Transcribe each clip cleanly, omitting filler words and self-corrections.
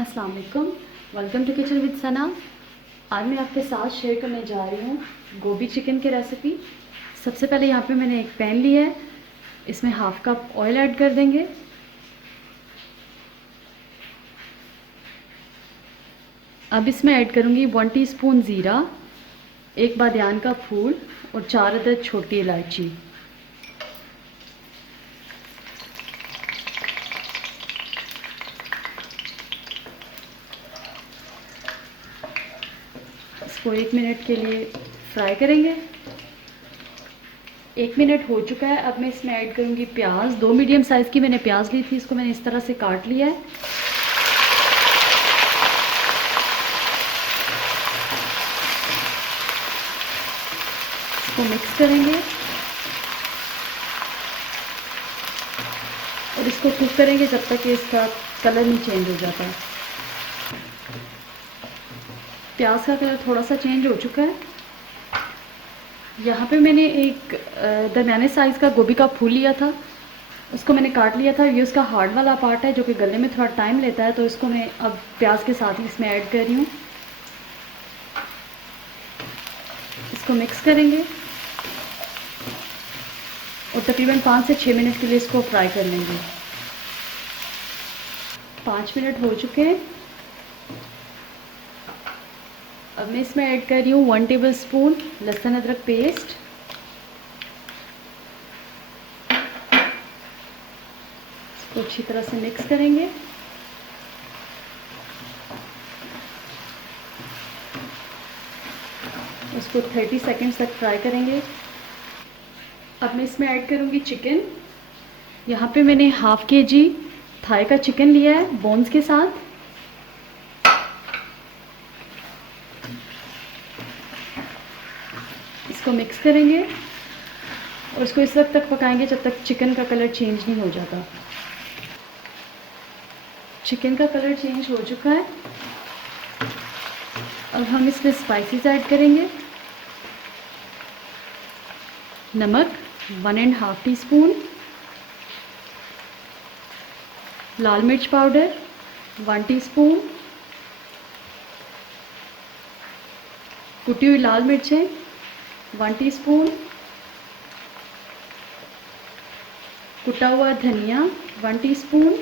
अस्सलाम वालेकुम। Welcome to kitchen with सना। आज मैं आपके साथ शेयर करने जा रही हूँ गोभी चिकन की रेसिपी। सबसे पहले यहाँ पे मैंने एक पैन लिया है, इसमें हाफ कप ऑयल ऐड कर देंगे। अब इसमें ऐड करूँगी 1 टीस्पून ज़ीरा, 1 बादियान का फूल और 4 अदद छोटी इलायची। इसको 1 मिनट के लिए फ्राई करेंगे। 1 मिनट हो चुका है। अब मैं इसमें ऐड करूँगी प्याज। 2 मीडियम साइज़ की मैंने प्याज ली थी, इसको मैंने इस तरह से काट लिया है। इसको मिक्स करेंगे और इसको कुक करेंगे जब तक कि इसका कलर नहीं चेंज हो जाता। प्याज का कलर थोड़ा सा चेंज हो चुका है। यहाँ पे मैंने एक दरमियाने साइज़ का गोभी का फूल लिया था, उसको मैंने काट लिया था। ये उसका हार्ड वाला पार्ट है जो कि गलने में थोड़ा टाइम लेता है, तो इसको मैं अब प्याज के साथ ही इसमें ऐड कर रही हूँ। इसको मिक्स करेंगे और तकरीबन 5 से 6 मिनट के लिए इसको फ्राई कर लेंगे। 5 मिनट हो चुके हैं। अब मैं इसमें ऐड कर रही हूँ 1 टेबलस्पून लहसुन अदरक पेस्ट। इसको अच्छी तरह से मिक्स करेंगे। इसको 30 सेकंड्स तक फ्राई करेंगे। अब मैं इसमें ऐड करूँगी चिकन। यहाँ पे मैंने हाफ kg थाई का चिकन लिया है बोन्स के साथ। इसको मिक्स करेंगे और इसको इस वक्त तक पकाएंगे जब तक चिकन का कलर चेंज नहीं हो जाता। चिकन का कलर चेंज हो चुका है। अब हम इसमें स्पाइसेस ऐड करेंगे। नमक 1.5 टीस्पून, लाल मिर्च पाउडर 1 टीस्पून, कुटी हुई लाल मिर्चें 1 टीस्पून, कुटा हुआ धनिया 1 टीस्पून,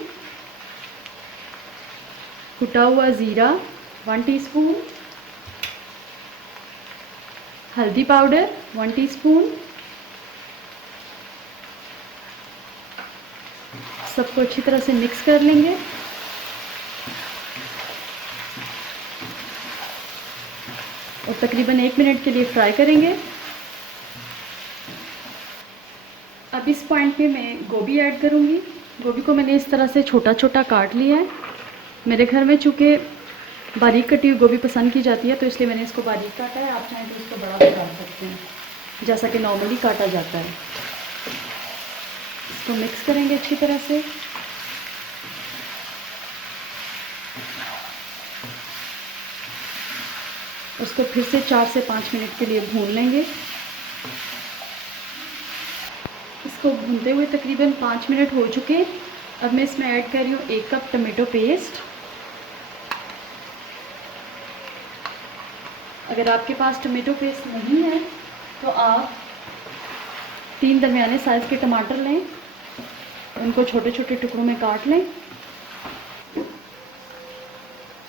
कुटा हुआ ज़ीरा 1 टीस्पून, हल्दी पाउडर 1 टीस्पून। सबको अच्छी तरह से मिक्स कर लेंगे। और तकरीबन 1 मिनट के लिए फ्राई करेंगे। अब इस पॉइंट पे मैं गोभी ऐड करूँगी। गोभी को मैंने इस तरह से छोटा छोटा काट लिया है। मेरे घर में चूँकि बारीक कटी हुई गोभी पसंद की जाती है, तो इसलिए मैंने इसको बारीक काटा है। आप चाहें तो इसको बड़ा भी काट सकते हैं, जैसा कि नॉर्मली काटा जाता है। इसको मिक्स करेंगे अच्छी तरह से। उसको फिर से 4 से 5 मिनट के लिए भून लेंगे। इसको भूनते हुए तकरीबन 5 मिनट हो चुके। अब मैं इसमें ऐड कर रही हूँ 1 कप टमाटो पेस्ट। अगर आपके पास टमाटो पेस्ट नहीं है तो आप 3 दरमियाने साइज़ के टमाटर लें, उनको छोटे छोटे टुकड़ों में काट लें।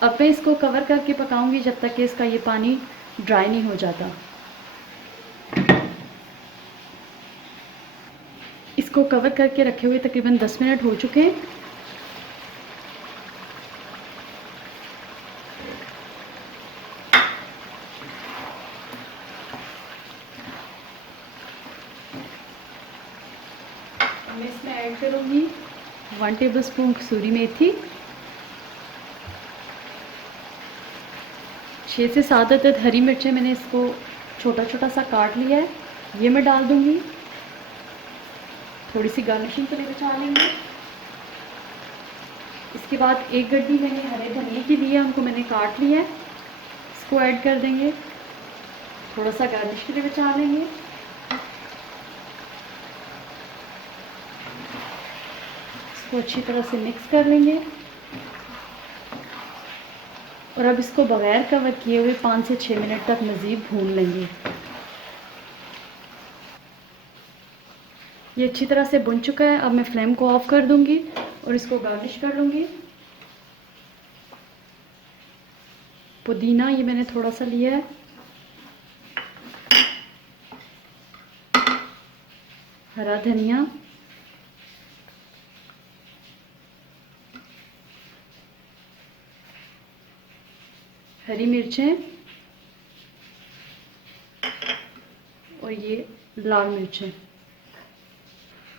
अब मैं इसको कवर करके पकाऊंगी जब तक कि इसका ये पानी ड्राई नहीं हो जाता। इसको कवर करके रखे हुए तकरीबन 10 मिनट हो चुके हैं। मैं इसमें ऐड करूँगी 1 टेबलस्पून कसूरी मेथी, 6 से 7 अदद हरी मिर्चें मैंने इसको छोटा छोटा सा काट लिया है, ये मैं डाल दूँगी। थोड़ी सी गार्निशिंग के लिए बचा लेंगे। इसके बाद 1 गड्डी मैंने हरे धनिए की ली है, उनको मैंने काट लिया है, इसको ऐड कर देंगे। थोड़ा सा गार्निश के लिए बचा लेंगे। इसको अच्छी तरह से मिक्स कर लेंगे। और अब इसको बग़ैर कवर किए हुए 5 से 6 मिनट तक मज़ीद भून लेंगे। ये अच्छी तरह से भुन चुका है। अब मैं फ्लेम को ऑफ़ कर दूँगी और इसको गार्निश कर लूँगी। पुदीना ये मैंने थोड़ा सा लिया है, हरा धनिया, हरी मिर्चें और ये लाल मिर्चें।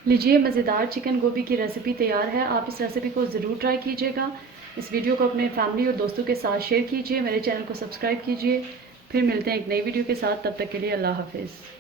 लीजिए, मज़ेदार चिकन गोभी की रेसिपी तैयार है। आप इस रेसिपी को ज़रूर ट्राई कीजिएगा। इस वीडियो को अपने फैमिली और दोस्तों के साथ शेयर कीजिए। मेरे चैनल को सब्सक्राइब कीजिए। फिर मिलते हैं एक नई वीडियो के साथ। तब तक के लिए अल्लाह हाफ़िज़।